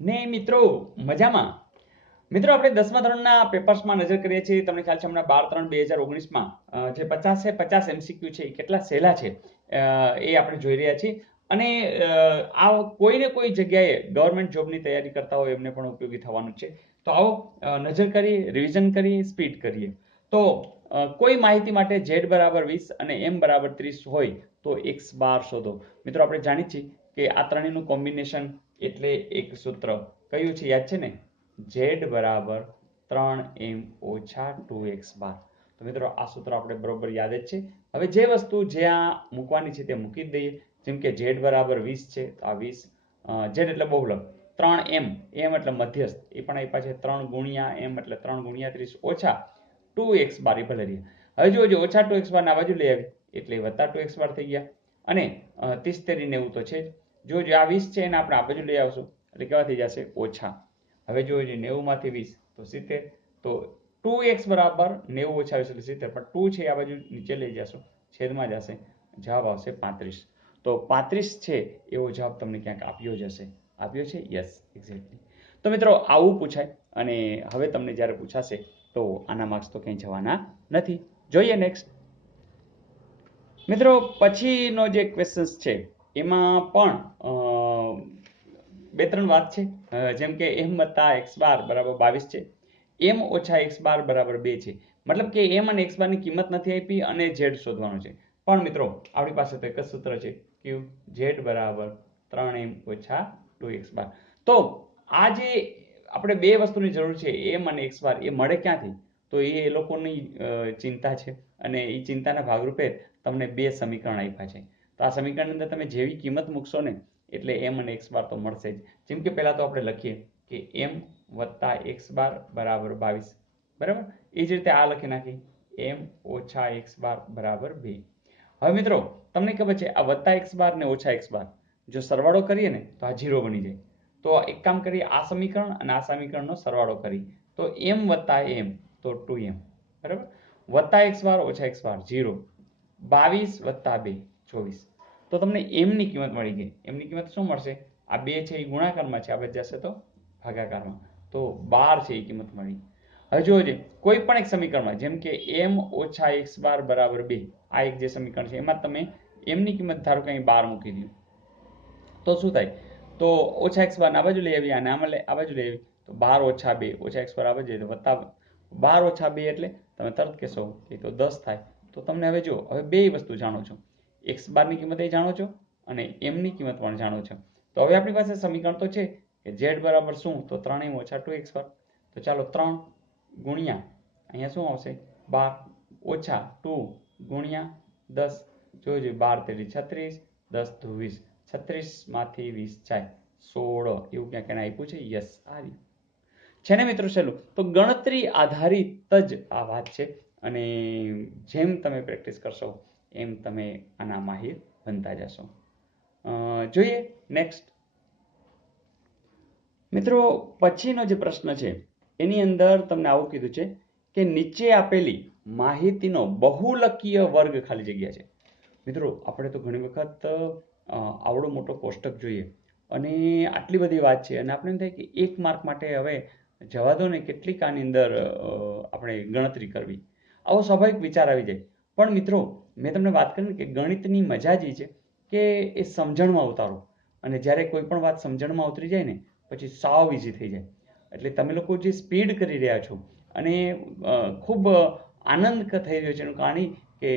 ને મિત્રો મજામાં. મિત્રો આપણે 10મા ધોરણના પેપર્સમાં નજર કરીએ છીએ. તમને ખ્યાલ છે હમણાં 12/3/2019માં જે 50 MCQ છે એ કેટલા સહેલા છે એ આપણે જોઈ રહ્યા છીએ. અને આ કોઈ ને કોઈ જગ્યાએ ગવર્મેન્ટ જોબની તૈયારી કરતા હોય એમને પણ ઉપયોગી થવાનું છે. તો આવો નજર કરીએ, રિવિઝન કરીએ, સ્પીડ કરીએ. તો કોઈ માહિતી માટે z બરાબર 20 અને m બરાબર 30 હોય તો x બાર શોધો. મિત્રો આપણે જાણીએ છીએ કે આ ત્રણેયનું કોમ્બિનેશન એટલે એક સૂત્ર કયું છે, યાદ છે ને? z બરાબર 3m ઓછા 2x બાર. તો મિત્રો આ સૂત્ર આપણે બરોબર યાદ જ છે. હવે જે વસ્તુ જ્યાં મૂકવાની છે તે મૂકી જ દઈએ. જેમ કે z બરાબર 20 છે તો આ 20, z એટલે બહુલક, 3m, m એટલે મધ્યસ્થ, એ પણ આપ્યા છે, 3 ગુણ્યા m એટલે 3 ગુણ્યા 30 ઓછા 2x બાર, એ ભલે રહ્યા. હવે જોજો ઓછા 2x બાર ના બાજુ લઈ આવી એટલે વત્તા 2x બાર થઈ ગયા. અને 30 તેરી 90 તો છે જ. જોજો આ 20 છે એને આપણે આ બાજુ લઈ આવશું એટલે કેવા થઈ જશે? ઓછા. હવે જોજો 90 માંથી 20 તો 70. તો 2x બરાબર 90 ઓછા 20 એટલે 70, પણ 2 છે આ બાજુ નીચે લઈ જશો, છેદમાં જશે, જવાબ આવશે 35. તો 35 છે એવો જવાબ તમને ક્યાંક આપ્યો જ હશે. આપ્યો છે? Yes, exactly. તો મિત્રો આવું પૂછાય. અને હવે તમને જ્યારે પૂછાશે તો આના માર્ક્સ તો કંઈ જવાના નથી. જોઈએ નેક્સ્ટ. મિત્રો પછીનો જે ક્વેશ્ચન્સ છે એમાં પણ બે ત્રણ વાત છે. જેમ કે m વત્તા x બાર બરાબર 22 છે, m ઓછા x બાર બરાબર 2 છે. મતલબ કે m અને x બારની કિંમત નથી આપી અને z શોધવાનું છે. પણ મિત્રો આપણી પાસે તો એક જ સૂત્ર છે, કયું? z બરાબર 3m ઓછા 2x બાર. તો આ જે આપણે બે વસ્તુની જરૂર છે, m અને x બાર, એ મળે ક્યાંથી? તો એ લોકોની ચિંતા છે અને એ ચિંતાના ભાગરૂપે તમને બે સમીકરણ આપ્યા છે. તો આ સમીકરણની અંદર તમે જેવી કિંમત મૂકશો ને એટલે m અને x બાર તો મળશે જ. જેમ કે પહેલા તો આપણે લખીએ કે m વત્તા x બાર બરાબર 22, બરાબર. એ જ રીતે આ લખી નાખી m ઓછા x બાર બરાબર 2. હવે મિત્રો તમને ખબર છે આ વત્તા x બાર ને ઓછા x બાર જો સરવાળો કરીએ ને તો આ 0 બની જાય. તો એક કામ કરીએ, આ સમીકરણ અને આ સમીકરણનો સરવાળો કરી તો m વત્તા m તો 2m, બરાબર. વત્તા x બાર ઓછા x બાર 0, 22 વત્તા 2 24. તો તમને m ની કિંમત મળી ગઈ. m ની કિંમત શું મળશે? આ 2 છે એ ગુણાકારમાં છે, આ બાજુ જશે તો ભાગાકારમાં. તો 12 છે એ કિંમત મળી. હવે જોજો કોઈ પણ એક સમીકરણમાં, જેમ કે m ઓછા x બાર બરાબર 2, આ એક જે સમીકરણ છે એમાં તમે m ની કિંમત ધારો કે અહીં 12 મૂકી દો તો શું થાય? તો ઓછા x બાર આ બાજુ લઈ આવી અને આમાં આ બાજુ લઈ આવી તો 12 ઓછા 2 ઓછા x બાર આ બાજુ તો વત્તા 12 ઓછા 2 એટલે તમે તરત કહેશો કે તો 10 થાય. તો તમને હવે જો હવે બે વસ્તુ જાણો છો, x બાર ની કિંમત એ જાણો છો અને m ની કિંમત પણ જાણો છો. તો હવે આપણી પાસે સમીકરણ તો છે કે z બરાબર શું? તો 3m ઓછા 2x બાર. તો ચાલો 3 ગુણ્યા અહીંયા શું આવશે? 12 ઓછા 2 ગુણ્યા 10. જોજો 12 તેરી 36, 10 દુ 20, 36 માંથી 20 જાય 16, એવું ક્યાંક એને આપ્યું છે. યસ, આ રહ્યું છે ને મિત્રો સહેલું. તો ગણતરી આધારિત જ આ વાત છે અને જેમ તમે પ્રેક્ટિસ કરશો એમ તમે આના માહિર બનતા જશો. જોઈએ નેક્સ્ટ. મિત્રો પછીનો જે પ્રશ્ન છે એની અંદર તમને આવું કીધું છે કે નીચે આપેલી માહિતીનો બહુલકીય વર્ગ ખાલી જગ્યા છે. મિત્રો આપણે તો ઘણી વખત આવડો મોટો કોષ્ટક જોઈએ અને આટલી બધી વાત છે અને આપણે એમ થાય કે 1 માર્ક માટે હવે જવા દો ને, કેટલીક આની અંદર આપણે ગણતરી કરવી, આવો સ્વાભાવિક વિચાર આવી જાય. પણ મિત્રો મેં તમને વાત કરી કે ગણિતની મજા જ છે કે એ સમજણમાં ઉતારો, અને જ્યારે કોઈ પણ વાત સમજણમાં ઉતરી જાય ને પછી સાવ ઈઝી થઈ જાય. એટલે તમે લોકો જે સ્પીડ કરી રહ્યા છો અને ખૂબ આનંદ થઈ રહ્યો છે એનું કારણ કે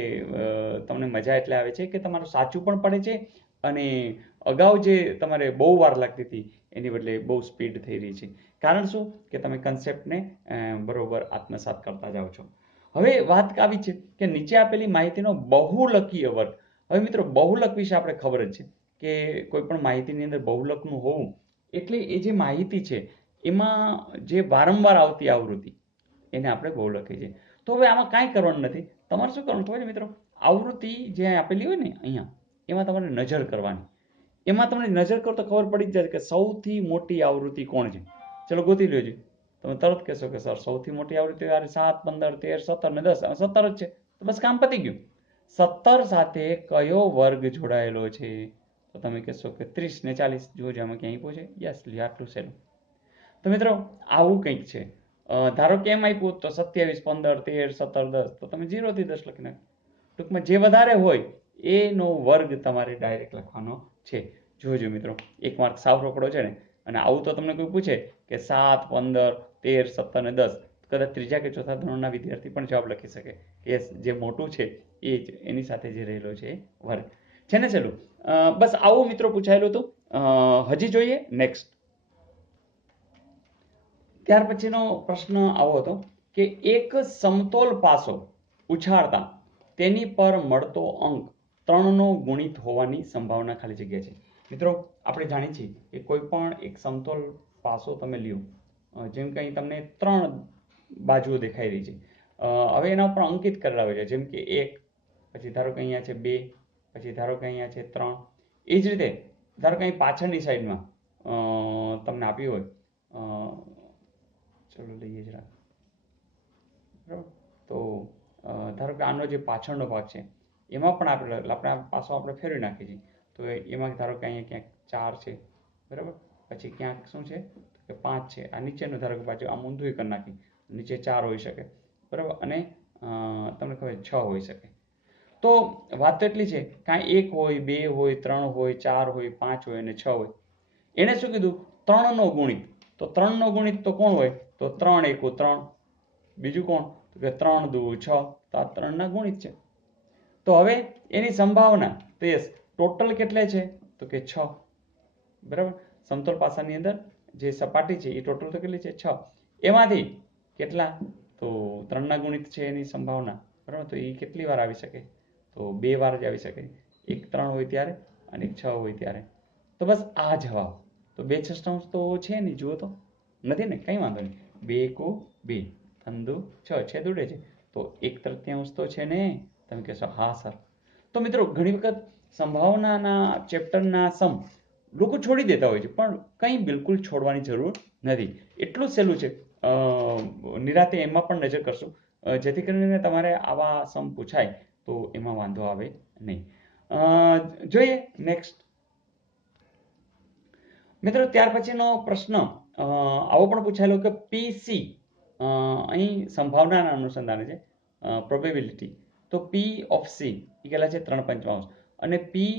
તમને મજા એટલે આવે છે કે તમારું સાચું પણ પડે છે અને અગાઉ જે તમારે બહુ વાર લાગતી હતી એની બદલે બહુ સ્પીડ થઈ રહી છે. કારણ શું? કે તમે કન્સેપ્ટને બરોબર આત્મસાત કરતા જાઓ છો. હવે વાત આવી છે કે નીચે આપેલી માહિતીનો બહુલકીય વર્ગ. હવે મિત્રો બહુલક વિશે આપણે ખબર જ છે કે કોઈ પણ માહિતીની અંદર બહુલકનું હોવું એટલે એ જે માહિતી છે એમાં જે વારંવાર આવતી આવૃત્તિ એને આપણે બહુલક કહીએ છીએ. તો હવે આમાં કાંઈ કરવાનું નથી. તમારે શું કરવાનું ખબર છે મિત્રો? આવૃત્તિ જે આપેલી હોય ને અહીંયા, એમાં તમારે નજર કરવાની. એમાં તમને નજર કરો તો ખબર પડી જાય કે સૌથી મોટી આવૃત્તિ કોણ છે. ચલો ગોતી લેજો. તમે તરત કહેશો કે સર સૌથી મોટી આવૃત્તિ 7, 15, 13, 17 ને 10, 17 જ છે. તો બસ કામ પતી ગયું. 17 સાથે કયો વર્ગ જોડાયેલો છે? તો તમે કહેશો કે 30 ને 40 જોજો આમાં ક્યાં આપ્યું છે. યસ, આટલું સહેલું. તો મિત્રો આવું કંઈક છે. ધારો કે એમ આપ્યું તો 27, 15, 13, 17, 10 તો તમે 0 થી 10 લખી નાખો. ટૂંકમાં જે વધારે હોય એનો વર્ગ તમારે ડાયરેક્ટ લખવાનો છે. જોજો મિત્રો, એક માર્ક સાવ રોકડો છે ને. અને આવું તો તમને કોઈ પૂછે કે 7, 15, 13, 17 ને 10, કદાચ ત્રીજા કે ચોથા ધોરણના વિદ્યાર્થી પણ જવાબ લખી શકે કે જે મોટું છે એ જ એની સાથે જે રહેલો છે એ વર્ગ છે ને. ચલો, બસ આવું મિત્રો પૂછાયેલું હતું. હજી જોઈએ નેક્સ્ટ. ત્યાર પછીનો પ્રશ્ન આવો હતો કે એક સમતોલ પાસો ઉછાળતા તેની પર મળતો અંક 3 નો ગુણિત હોવાની સંભાવના ખાલી જગ્યા છે. મિત્રો આપણે જાણીએ છીએ કે કોઈ પણ એક સમતોલ પાસો તમે લ્યો, જેમ કે અહીં તમને 3 બાજુઓ દેખાઈ રહી છે. હવે એના ઉપર અંકિત કરેલા હોય છે, જેમ કે 1, પછી ધારો કે અહીંયા છે 2, પછી ધારો કે અહીંયા છે 3. એ જ રીતે ધારો કે અહીં પાછળની સાઈડમાં તમને આપ્યું હોય, ચલો લઈએ જરા, બરાબર. તો ધારો કે આનો જે પાછળનો ભાગ છે એમાં પણ આપણે પાછો આપણે ફેરવી નાખીએ છીએ. તો એમાં ધારો કે અહીંયા ક્યાંક 4 છે, બરાબર. પછી ક્યાંક શું છે કે 5 છે. આ નીચેનું ધારો કે બાજુ આમ ઊંધું કરી નાખી, નીચે 4 હોઈ શકે, બરાબર. અને તમને ખબર 6 હોઈ શકે. તો વાત તો એટલી છે, કાંઈ 1 હોય, 2 હોય, 3 હોય, 4 હોય, 5 હોય અને 6 હોય. એને શું કીધું? 3 નો ગુણિત. તો 3 નો ગુણિત તો કોણ હોય? તો 3 એકુ 3. બીજું કોણ? તો કે 3 દુ 6. તો આ 3 ના ગુણિત છે. તો હવે એની સંભાવના તો યસ, ટોટલ કેટલે છે? તો કે 6, બરાબર. સમતોલ પાસાની અંદર જે સપાટી છે એ ટોટલ તો કેટલી છે? 6. એમાંથી કેટલા? તો 3 ના ગુણિત છે એની સંભાવના, બરાબર. તો એ કેટલી વાર આવી શકે? તો 2 વાર જ આવી શકે. એક 3 હોય ત્યારે અને એક 6 હોય ત્યારે. તો બસ આ જવાબ. તો 2/6 તો છે નહીં, જુઓ તો નથી ને, કંઈ વાંધો નહીં. 2 એકુ 2, 3 દુ 6, છેદ ઉડે છે. તો 1/3 તો છે ને. તમે કહેશો હા સર. તો મિત્રો ઘણી વખત સંભાવનાના ચેપ્ટરના સમ લોકો છોડી દેતા હોય છે, પણ કંઈ બિલકુલ છોડવાની જરૂર નથી. એટલું સહેલું છે. નિરાતે એમાં પણ નજર કરશું, જેથી કરીને તમારે આવા સમ પૂછાય તો એમાં વાંધો આવે નહીં. જોઈએ નેક્સ્ટ. મિત્રો ત્યાર પછીનો પ્રશ્ન આવો પણ પૂછાયેલો કે પીસી, અહીં સંભાવનાના અનુસંધાને છે, પ્રોબેબિલિટી. તો પી ઓફ સી એ કેટલા છે? 3/5. અને પી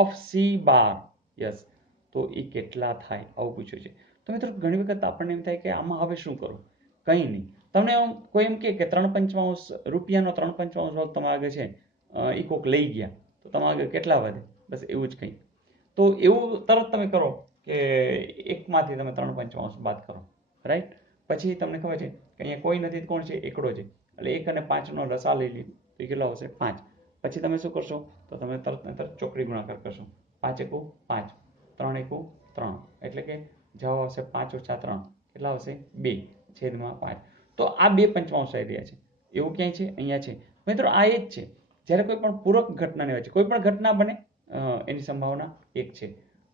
ઓફ સી બાર, યસ, તો એ કેટલા થાય? આવું પૂછ્યું છે. તો મિત્રો ઘણી વખત આપણને એમ થાય કે આમાં હવે શું કરું? કંઈ નહીં. તમને કોઈ એમ કે 3/5 રૂપિયાનો 3/5 ભાગ તમારા આગળ છે, એ કોક લઈ ગયા, તો તમારા આગળ કેટલા વધે? બસ એવું જ કંઈ. તો એવું તરત તમે કરો કે 1માંથી તમે 3/5 બાદ કરો, રાઈટ. પછી તમને ખબર છે કે અહીંયા કોઈ નથી, કોણ છે? એકડો છે. એટલે 1 અને 5 નો લસા લઈ લ્યો તો એ કેટલો આવશે? 5. પછી તમે શું કરશો? તો તમે તરત ને તરત ચોકડી ગુણાકાર કરશો. 5 એકુ 5, 3 એકુ 3, એટલે કે જવાબ આવશે 5 ઓછા 3. કેટલા આવશે? 2 છેદમાં 5. તો આ 2/5 આવી રહ્યા છે. એવું ક્યાંય છે? અહીંયા છે. મિત્રો આ એ જ છે. જ્યારે કોઈ પણ પૂરક ઘટનાને હોય છે, કોઈ પણ ઘટના બને એની સંભાવના 1 છે.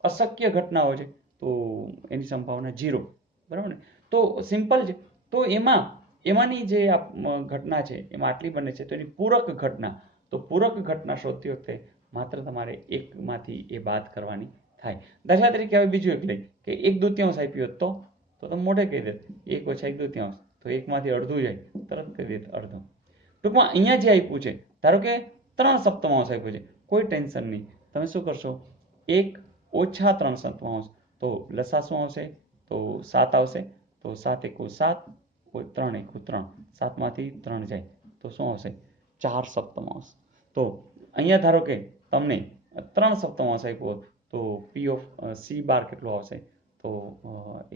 અશક્ય ઘટનાઓ છે તો એની સંભાવના 0, બરાબર ને. તો સિમ્પલ છે. તો એમાંની જે ઘટના છે એમાં આટલી બને છે, તો એની પૂરક ઘટના, તો પૂરક ઘટના શોધતી વખતે માત્ર તમારે 1માંથી એ બાદ કરવાની થાય. દાખલા તરીકે હવે બીજું એક લઈ કે 1/2 આપ્યું તો તમે મોઢે કહી દે 1 ઓછા 1/2, તો 1માંથી અડધું જાય, તરત કહી દે અડધું. ટૂંકમાં અહીંયા જે આપ્યું છે, ધારો કે 3/7 આપ્યું છે, કોઈ ટેન્શન નહીં. તમે શું કરશો? 1 ઓછા 3/7, તો લસા શું આવશે? તો 7 આવશે. તો 7 એકુ 7, 3 એકુ 3, 7માંથી 3 જાય તો શું આવશે? 4/7. તો અહીંયા ધારો કે તમને 3/7 આપ્યો તો પી ઓફ સી બાર કેટલો આવશે? તો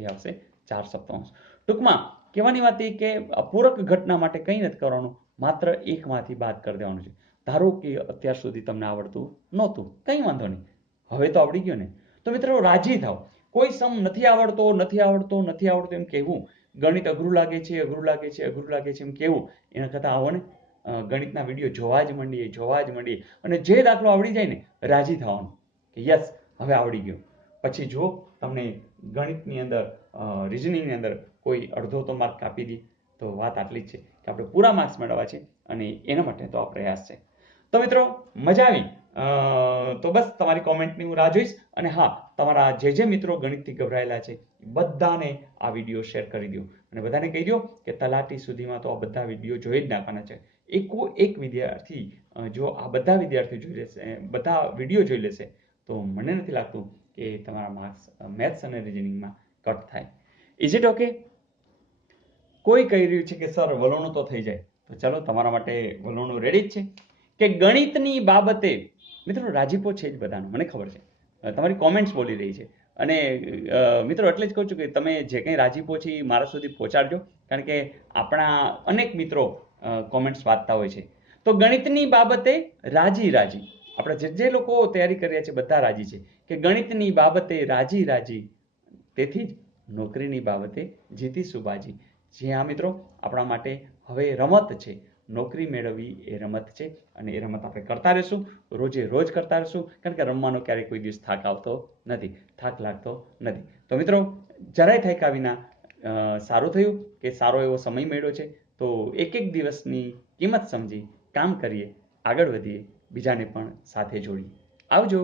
એ આવશે 4/7. ટૂંકમાં કહેવાની વાત એ કે પૂરક ઘટના માટે કંઈ નથી કરવાનું, માત્ર 1માંથી બાદ કરી દેવાનું છે. ધારો કે અત્યાર સુધી તમને આવડતું નહોતું, કંઈ વાંધો નહીં, હવે તો આવડી ગયો ને. તો મિત્રો રાજી થાવ. કોઈ સમ નથી આવડતો, નથી આવડતો, નથી આવડતો એમ કહેવું, ગણિત અઘરું લાગે છે, અઘરું લાગે છે, અઘરું લાગે છે એમ કહેવું, એના કરતાં આવો ને ગણિતના વિડીયો જોવા જ માંડીએ અને જે દાખલો આવડી જાય ને રાજી થવાનું કે યસ હવે આવડી ગયો. પછી જો તમને ગણિતની અંદર રિઝનિંગની અંદર કોઈ અડધો તો માર્ક કાપી દે તો વાત આટલી જ છે કે આપણે પૂરા માર્ક્સ મેળવવા છે અને એના માટે તો આ પ્રયાસ છે. તો મિત્રો મજા આવી. તો બસ તમારી કોમેન્ટની હું રાહ જોઈશ. અને હા, તમારા જે મિત્રો ગણિતથી ગભરાયેલા છે બધાને આ વિડીયો શેર કરી દો અને બધાને કહી દો કે તલાટી સુધીમાં તો આ બધા વિડીયો જોઈ જ નાખવાના છે. એક વિદ્યાર્થી જો આ બધા વિદ્યાર્થીઓ જોઈ લેશે, બધા વિડીયો જોઈ લેશે, તો મને નથી લાગતું કે તમારા માર્ક્સ મેથ્સ અને રિઝનિંગમાં કટ થાય. Is it okay? કોઈ કહી રહ્યું છે કે સર વલોણું તો થઈ જાય, તો ચલો તમારા માટે વલોણું રેડી જ છે. કે ગણિતની બાબતે મિત્રો રાજીપો છે જ બધાનો, મને ખબર છે. તમારી કોમેન્ટ્સ બોલી રહી છે. અને મિત્રો એટલે જ કહું છું કે તમે જે કંઈ રાજીપો છે એ મારા સુધી પહોંચાડજો, કારણ કે આપણા અનેક મિત્રો કોમેન્ટ્સ વાંચતા હોય છે. તો ગણિતની બાબતે રાજી રાજી, આપણે જે લોકો તૈયારી કરી રહ્યા છે બધા રાજી છે કે ગણિતની બાબતે રાજી રાજી, તેથી જ નોકરીની બાબતે જીતીશું બાજી. જી હા મિત્રો, આપણા માટે હવે રમત છે. નોકરી મેળવવી એ રમત છે અને એ રમત આપણે કરતા રહીશું, રોજે રોજ કરતા રહીશું, કારણ કે રમવાનો ક્યારેય કોઈ દિવસ થાક આવતો નથી, થાક લાગતો નથી. તો મિત્રો, જરાય થાક્યા વિના સારું થયું કે સારો એવો સમય મળ્યો છે, તો એક એક દિવસની કિંમત સમજી કામ કરીએ, આગળ વધીએ, બીજાને પણ સાથે જોડીએ. આવજો.